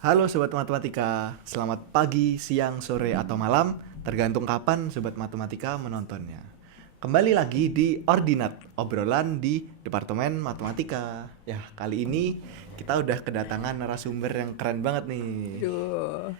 Halo Sobat Matematika, selamat pagi, siang, sore, atau malam, tergantung kapan Sobat Matematika menontonnya. Kembali lagi di Ordinat, obrolan di Departemen Matematika. Ya, kali ini kita udah kedatangan narasumber yang keren banget nih. Aduh,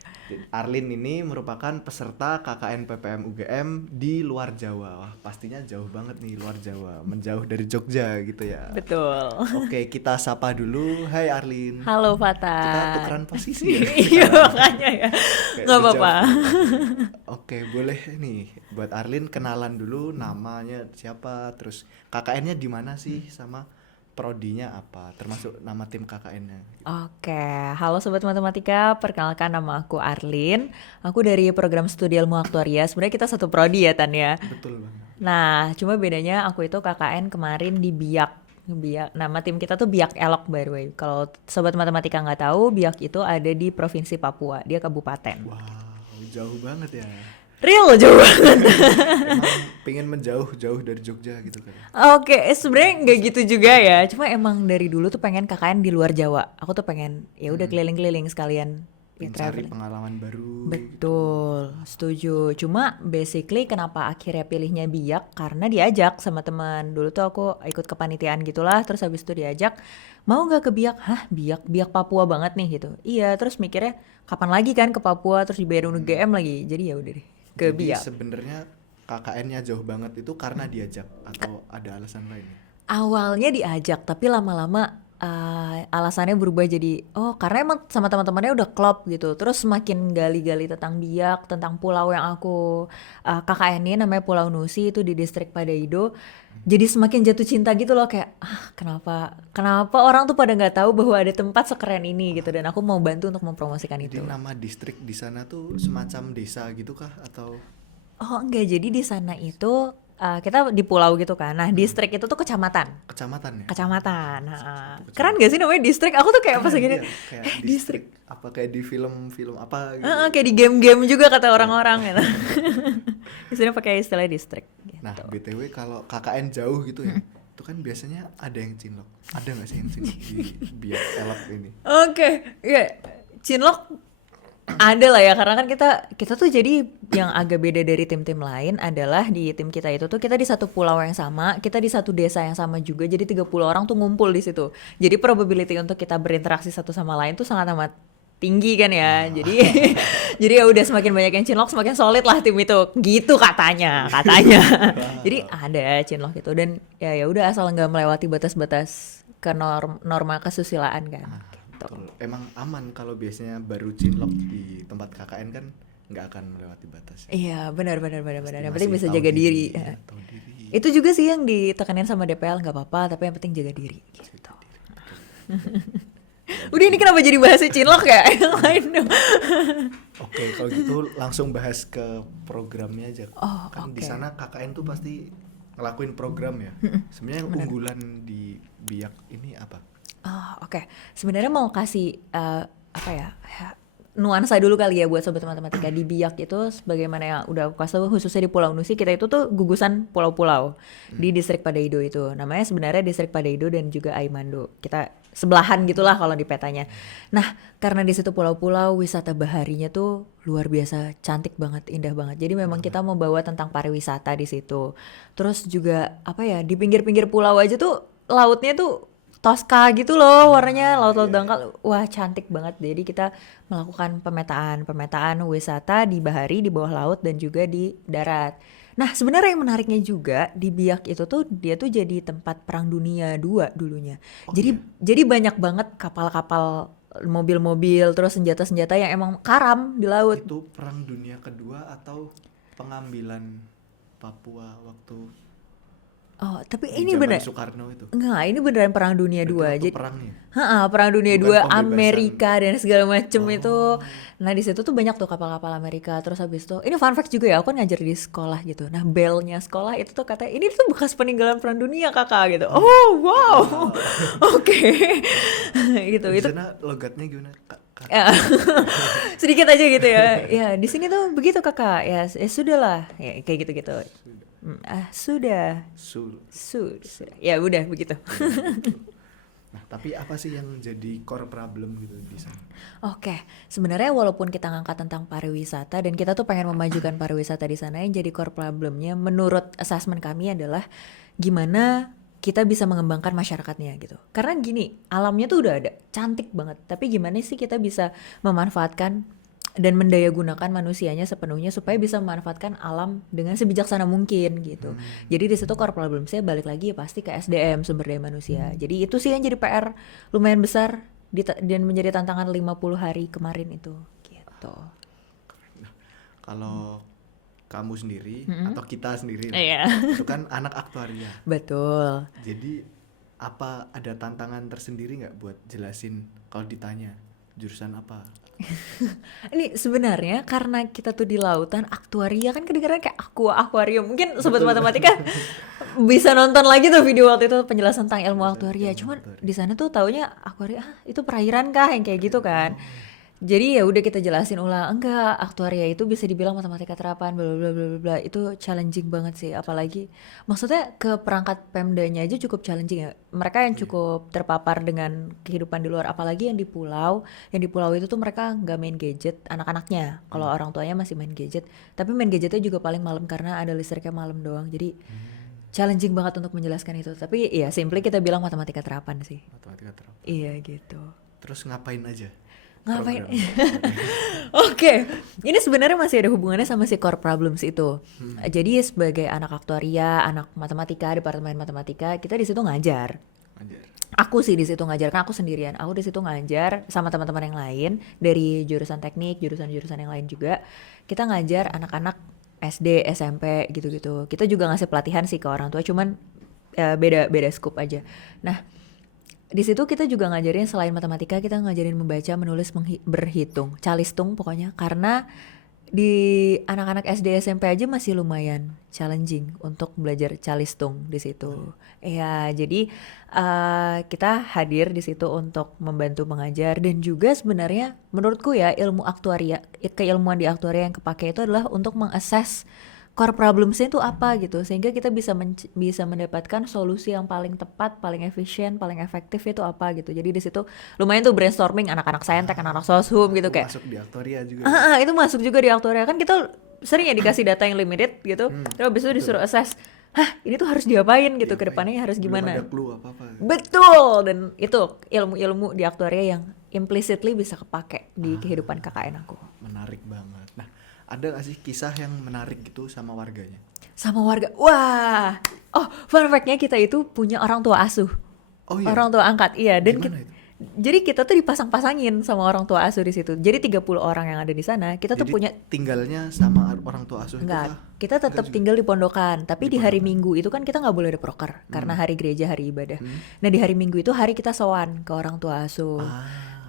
Arlin ini merupakan peserta KKN PPM UGM di luar Jawa. Wah, pastinya jauh banget nih luar Jawa, menjauh dari Jogja gitu ya. betul. Oke, kita sapa dulu. Hai Arlin. Halo Kita Fatan. tukeran posisi ya Iya sekarang. makanya ya. Kayak Nggak dejavu apa-apa. rasanya. Oke, boleh nih buat Arlin kenalan dulu namanya siapa, terus KKN-nya di mana sih sama prodinya apa, termasuk nama tim KKN-nya. Oke, halo Sobat Matematika. Perkenalkan nama aku Arlin. Aku dari program studi ilmu aktuaria. Sebenarnya kita satu prodi ya Tan ya. Betul banget. Nah, cuma bedanya aku itu KKN kemarin di Biak. Biak, nama tim kita tuh Biak Elok by the way. Kalau Sobat Matematika nggak tahu, Biak itu ada di Provinsi Papua. Dia kabupaten. Wow, jauh banget ya. Real jauh banget. Emang pengen menjauh jauh dari Jogja gitu kan. Oke, sebenarnya nggak gitu juga ya. Cuma emang dari dulu tuh pengen KKN di luar Jawa. Aku tuh pengen ya udah keliling-keliling sekalian ya Pengen cari traveling. pengalaman baru gitu. Betul, setuju. Cuma basically kenapa akhirnya pilihnya Biak karena diajak sama teman. Dulu tuh aku ikut kepanitiaan gitulah, terus habis itu diajak, mau nggak ke Biak? Hah, Biak, Biak Papua banget nih gitu. Iya, terus mikirnya kapan lagi kan ke Papua terus dibayar UGM lagi. Jadi ya udah deh ke Jadi Biak. sebenarnya KKN-nya jauh banget itu karena diajak atau ada alasan lain? Awalnya diajak, tapi lama-lama alasannya berubah jadi, oh karena emang sama teman-temannya udah klop gitu. Terus semakin gali-gali tentang Biak, tentang pulau yang aku KKN-in namanya Pulau Nusi itu di distrik Padaido. Jadi semakin jatuh cinta gitu loh kayak, kenapa kenapa orang tuh pada nggak tahu bahwa ada tempat sekeren ini gitu dan aku mau bantu untuk mempromosikan Jadi itu. nama distrik di sana tuh semacam desa gitu kah atau Oh enggak, jadi di sana itu kita di pulau gitu kan. Nah, distrik itu tuh kecamatan. kecamatan ya? Kecamatan, Satu heeh. Keren gak kecamatan. sih namanya distrik? Aku tuh kayak pas Keren gini, iya, kayak distrik. distrik apa kayak di film-film apa Heeh, gitu. kayak di game-game juga kata Iya. orang-orang gitu. Di sini pakai istilah distrik Nah, gitu. BTW kalau KKN jauh gitu ya, itu kan biasanya ada yang cinlok. Ada nggak sih yang cinlok di biak elok ini? Oke, ya Cinlok ada lah ya karena kan kita tuh jadi yang agak beda dari tim-tim lain adalah di tim kita itu tuh kita di satu pulau yang sama, kita di satu desa yang sama juga. Jadi 30 orang tuh ngumpul di situ. Jadi probability untuk kita berinteraksi satu sama lain tuh sangat amat tinggi kan ya. Jadi jadi ya udah semakin banyak yang cinlok semakin solid lah tim itu. Gitu katanya. Jadi Wow. ada cinlok itu dan ya udah asal nggak melewati batas-batas ke norma kesusilaan kan. Gitu. Betul. Emang aman kalau biasanya baru cinlok di tempat KKN kan nggak akan melewati batas ya. Iya, benar. Pasti Yang penting masih bisa tahu jaga diri. diri, ya, tahu diri, Itu juga sih yang ditekanin sama DPL nggak apa-apa, tapi yang penting jaga diri. Gitu. jaga diri. Betul. Udah ini Jadi, kenapa jadi bahasnya cinlok ya? Yang lain dong. oke, kalau gitu langsung bahas ke programnya aja. Oh, Kan di oke. sana KKN tuh pasti ngelakuin program ya. Sebenarnya yang unggulan di Biak ini apa? Oh, oke. Sebenarnya mau kasih apa ya? Nuansa dulu kali ya buat sobat matematika di Biak itu sebagaimana yang udah aku kasih tahu khususnya di Pulau Nusi kita itu tuh gugusan pulau-pulau di distrik Padaido itu namanya sebenarnya distrik Padaido dan juga Aimando kita sebelahan gitulah kalau di petanya. Nah karena di situ pulau-pulau wisata baharinya tuh luar biasa cantik banget indah banget jadi memang kita mau bawa tentang pariwisata di situ terus juga apa ya di pinggir-pinggir pulau aja tuh lautnya tuh Tosca gitu loh warnanya laut-laut Iya, iya. dangkal wah cantik banget jadi kita melakukan pemetaan wisata di bahari di bawah laut dan juga di darat. Nah sebenarnya yang menariknya juga di Biak itu tuh dia tuh jadi tempat perang dunia dua dulunya. Oh Jadi iya, jadi banyak banget kapal-kapal mobil-mobil terus senjata-senjata yang emang karam di laut. itu Perang Dunia Kedua atau pengambilan Papua waktu Oh tapi di ini zaman bener Soekarno itu? Enggak, ini beneran perang dunia Berarti dua. waktu Jadi perangnya, Perang Dunia bukan Dua pembebasan. Amerika dan segala macem itu. Oh, Nah di situ tuh banyak tuh kapal-kapal Amerika. Terus habis itu, ini fun fact juga ya, aku kan ngajar di sekolah gitu. Nah belnya sekolah itu tuh katanya ini tuh bekas peninggalan Perang Dunia kakak gitu. Oh wow, wow. oke, gitu. Di Itu sana logatnya gimana? ya, sedikit aja gitu ya. Ya di sini tuh begitu kakak. Ya, sudah lah, ya, kayak gitu-gitu. Sudah, Sul. ya udah begitu. Iya, betul. Nah, tapi apa sih yang jadi core problem gitu di sana? Oke, sebenarnya walaupun kita ngangkat tentang pariwisata dan kita tuh pengen memajukan pariwisata di sana, yang jadi core problemnya menurut assessment kami adalah gimana kita bisa mengembangkan masyarakatnya gitu. Karena gini, alamnya tuh udah ada, cantik banget. Tapi gimana sih kita bisa memanfaatkan dan mendayagunakan manusianya sepenuhnya supaya bisa memanfaatkan alam dengan sebijaksana mungkin gitu. Jadi di situ core problem saya balik lagi ya pasti ke SDM, sumber daya manusia. Jadi itu sih yang jadi PR lumayan besar dan menjadi tantangan 50 hari kemarin itu gitu. Nah, kalau kamu sendiri atau kita sendiri Iya. itu kan anak aktuaria. Betul. Jadi apa ada tantangan tersendiri nggak buat jelasin kalau ditanya jurusan apa? Ini sebenarnya karena kita tuh di lautan, aktuaria kan kedengarannya kayak akuarium. Mungkin sobat matematika bisa nonton lagi tuh video waktu itu penjelasan tentang ilmu aktuaria. Cuman di sana tuh taunya akuaria itu perairan kah yang kayak gitu kan. Jadi ya udah kita jelasin ulang, enggak, aktuaria itu bisa dibilang matematika terapan bla bla bla bla bla. Itu challenging banget sih, apalagi maksudnya ke perangkat Pemdanya aja cukup challenging ya. Mereka yang cukup terpapar dengan kehidupan di luar, apalagi yang di pulau. Yang di pulau itu tuh mereka nggak main gadget, anak-anaknya. Kalau orang tuanya masih main gadget, tapi main gadgetnya juga paling malam karena ada listriknya malam doang. Jadi challenging banget untuk menjelaskan itu. Tapi ya simply kita bilang matematika terapan sih. Matematika terapan. Iya gitu. Terus ngapain aja? Ngapain? Program. Oke, ini sebenarnya masih ada hubungannya sama si core problems itu. Jadi sebagai anak aktuaria, anak matematika, departemen matematika, kita di situ ngajar. Anjir. Aku sih di situ ngajar, kan aku sendirian. Aku di situ ngajar sama teman-teman yang lain dari jurusan teknik, jurusan-jurusan yang lain juga. Kita ngajar anak-anak SD, SMP gitu-gitu. Kita juga ngasih pelatihan sih ke orang tua, cuman beda scope aja. Nah, di situ kita juga ngajarin selain matematika, kita ngajarin membaca, menulis, berhitung, calistung pokoknya. Karena di anak-anak SD SMP aja masih lumayan challenging untuk belajar calistung di situ. Ya, jadi kita hadir di situ untuk membantu mengajar, dan juga sebenarnya menurutku ya ilmu aktuaria, keilmuan di aktuaria yang kepake itu adalah untuk mengakses core problemsnya itu apa gitu, sehingga kita bisa mendapatkan solusi yang paling tepat, paling efisien, paling efektif itu apa gitu. Jadi di situ lumayan tuh brainstorming anak-anak saintek, anak-anak soshum gitu kayak. Masuk di aktuaria juga. Itu masuk juga di aktuaria, kan kita sering ya dikasih data yang limited gitu, terus habis itu disuruh assess, ini tuh harus diapain gitu, ke depannya harus gimana. Belum ada clue apa-apa. Betul, dan itu ilmu-ilmu di aktuaria yang implicitly bisa kepake di kehidupan KKN aku. Menarik banget. Nah, ada gak sih kisah yang menarik gitu sama warganya? Sama warga, wah, fun fact-nya kita itu punya orang tua asuh, Oh iya? orang tua angkat, iya. Dan Gimana itu? jadi kita tuh dipasang-pasangin sama orang tua asuh di situ. Jadi 30 orang yang ada di sana, kita tuh Jadi punya. tinggalnya sama orang tua asuh itu Enggak, kah? kita tetap Enggak tinggal di pondokan. Tapi di hari Minggu itu kan kita nggak boleh ada proker karena hari gereja, hari ibadah. Nah di hari Minggu itu hari kita sowan ke orang tua asuh,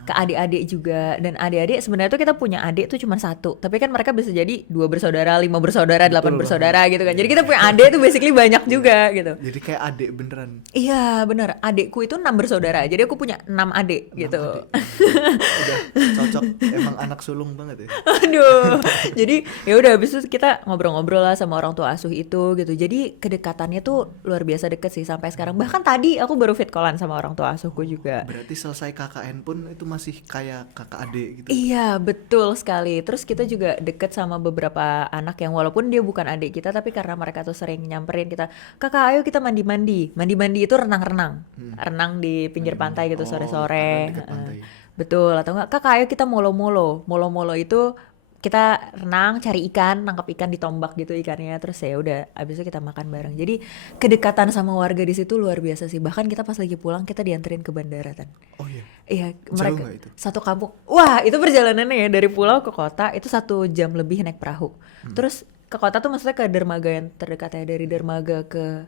ke adik-adik juga. Dan adik-adik sebenarnya tuh kita punya adik tuh cuma satu. Tapi kan mereka bisa jadi 2 bersaudara, 5 bersaudara, 8 Betul bersaudara gitu kan. Jadi kita punya adik tuh basically banyak juga gitu. Jadi kayak adik beneran. Iya bener, adikku itu 6 bersaudara. Jadi aku punya 6 adik gitu. Udah cocok, emang anak sulung banget ya. Aduh, jadi ya udah habis itu kita ngobrol-ngobrol lah sama orang tua asuh itu gitu. Jadi kedekatannya tuh luar biasa deket sih sampai sekarang. Bahkan tadi aku baru fit callan sama orang tua asuhku juga. Berarti selesai KKN pun itu masih kayak kakak adik gitu. Iya betul sekali. Terus kita juga deket sama beberapa anak yang walaupun dia bukan adik kita, tapi karena mereka tuh sering nyamperin kita, kakak ayo kita mandi-mandi. Mandi-mandi itu renang-renang, renang di pinggir pantai gitu sore-sore. karena deket pantai. Betul, atau enggak kakak ayo kita molo-molo. Molo-molo itu kita renang, cari ikan, nangkap ikan di tombak gitu ikannya, terus ya udah abis itu kita makan bareng. Jadi kedekatan sama warga di situ luar biasa sih. Bahkan kita pas lagi pulang kita dianterin ke bandara kan. Oh iya. Iya, Jauh mereka nggak itu? satu kampung. Wah, itu perjalanannya ya dari pulau ke kota itu 1 jam lebih naik perahu. Terus ke kota tuh maksudnya ke dermaga yang terdekat ya, dari dermaga ke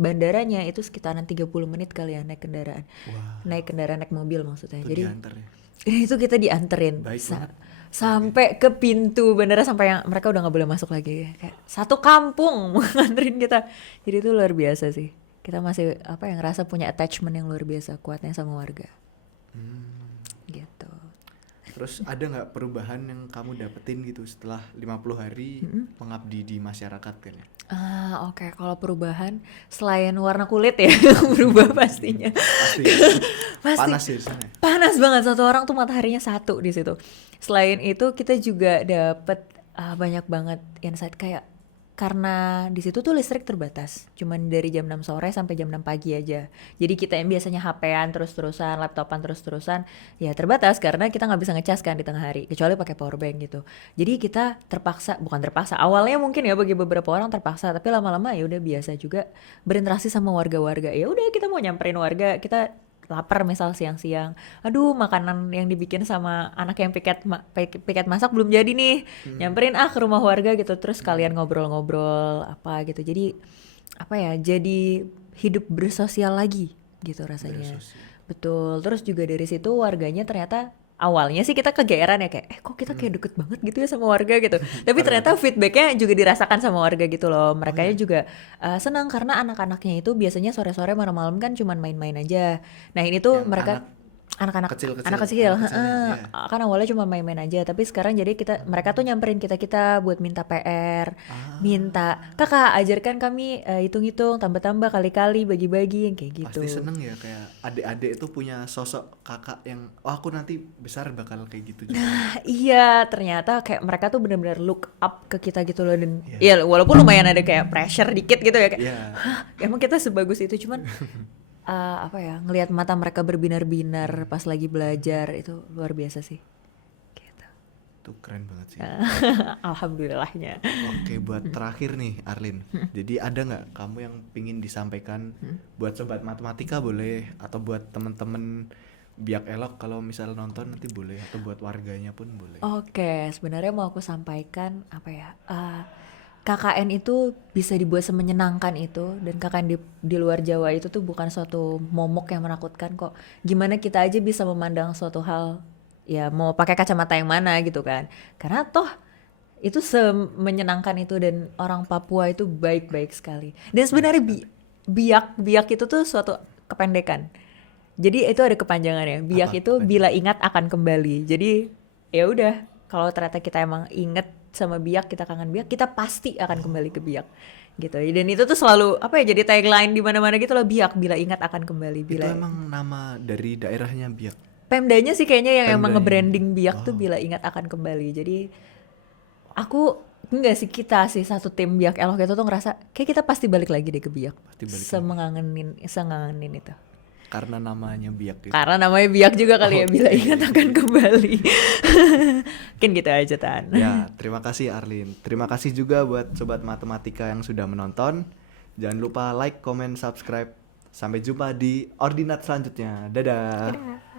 bandaranya itu sekitaran 30 menit kali ya naik kendaraan. Wah, Naik kendaraan, naik mobil maksudnya. itu Jadi diantar ya. itu kita dianterin Baik banget. sampai ke pintu bandara, sampai yang mereka udah nggak boleh masuk lagi. Kayak satu kampung nganterin kita. Jadi itu luar biasa sih. Kita masih apa yang ngerasa punya attachment yang luar biasa kuatnya sama warga. Gitu. Terus ada nggak perubahan yang kamu dapetin gitu setelah 50 hari mengabdi di masyarakat kan ya? Oke, kalau perubahan selain warna kulit ya berubah pastinya. Pasti Pasti panas ya di sana ya? panas banget, satu orang tuh mataharinya satu di situ. Selain itu kita juga dapet banyak banget insight kayak karena di situ tuh listrik terbatas, cuman dari jam 6 sore sampai jam 6 pagi aja. Jadi kita yang biasanya HP-an terus-terusan, laptopan terus-terusan, ya terbatas karena kita nggak bisa ngecas kan di tengah hari, kecuali pakai power bank gitu. Jadi kita terpaksa, bukan terpaksa, awalnya mungkin ya bagi beberapa orang terpaksa, tapi lama-lama ya udah biasa juga berinteraksi sama warga-warga. Ya udah kita mau nyamperin warga, kita lapar misal siang-siang, aduh makanan yang dibikin sama anak yang piket masak belum jadi nih, nyamperin ke rumah warga gitu, terus kalian ngobrol-ngobrol apa gitu, jadi apa ya, jadi hidup bersosial lagi gitu rasanya. Bersosial. Betul, terus juga dari situ warganya ternyata awalnya sih kita kegeeran ya kayak kok kita kayak deket banget gitu ya sama warga gitu, tapi ternyata feedbacknya juga dirasakan sama warga gitu loh, mereka juga senang karena anak-anaknya itu biasanya sore-sore malam-malam kan cuman main-main aja. Nah ini tuh Yang mereka anak-anak kecil-kecil, anak kecil, anak kecilnya, heeh. iya. Kan awalnya cuma main-main aja, tapi sekarang jadi mereka tuh nyamperin kita buat minta PR, minta kakak ajarkan kami hitung-hitung, tambah-tambah, kali-kali, bagi-bagi yang kayak gitu. Pasti seneng ya kayak adik-adik itu punya sosok kakak yang aku nanti besar bakal kayak gitu juga. Iya, ternyata kayak mereka tuh benar-benar look up ke kita gitu loh, dan ya walaupun lumayan ada kayak pressure dikit gitu ya kayak, Iya. emang kita sebagus itu, cuman apa ya, ngelihat mata mereka berbinar-binar pas lagi belajar itu luar biasa sih. Gitu. Tuh keren banget sih. Alhamdulillahnya. Oke, buat terakhir nih Arlin. Jadi ada nggak kamu yang pingin disampaikan buat sobat matematika boleh, atau buat temen-temen biak elok kalau misal nonton nanti boleh, atau buat warganya pun boleh. Oke, sebenarnya mau aku sampaikan apa ya? KKN itu bisa dibuat semenyenangkan itu, dan KKN di luar Jawa itu tuh bukan suatu momok yang menakutkan kok. Gimana kita aja bisa memandang suatu hal, ya mau pakai kacamata yang mana gitu kan? Karena toh itu semenyenangkan itu, dan orang Papua itu baik-baik sekali. Dan sebenarnya biak itu tuh suatu kependekan. Jadi itu ada kepanjangannya. Biak Apa itu kepanjangan? bila ingat akan kembali. Jadi ya udah, kalau ternyata kita emang inget sama biak, kita kangen biak, kita pasti akan kembali ke biak gitu. Dan itu tuh selalu apa ya, jadi tagline di mana-mana gitu loh, biak bila ingat akan kembali. Itu Bila emang nama dari daerahnya biak. Pemdanya sih kayaknya yang emang Pemdanya. nge-branding biak tuh bila ingat akan kembali. Jadi aku enggak sih, kita sih satu tim biak elok itu tuh ngerasa kayak kita pasti balik lagi deh ke biak. Pasti balik lagi. Sengangenin itu. Karena namanya biak gitu. Karena namanya biak juga kali ya, bila ingat akan kembali. Mungkin gitu aja Tan. Ya, terima kasih Arlin. Terima kasih juga buat sobat matematika yang sudah menonton. Jangan lupa like, comment, subscribe. Sampai jumpa di ordinat selanjutnya. Dadah. Dadah.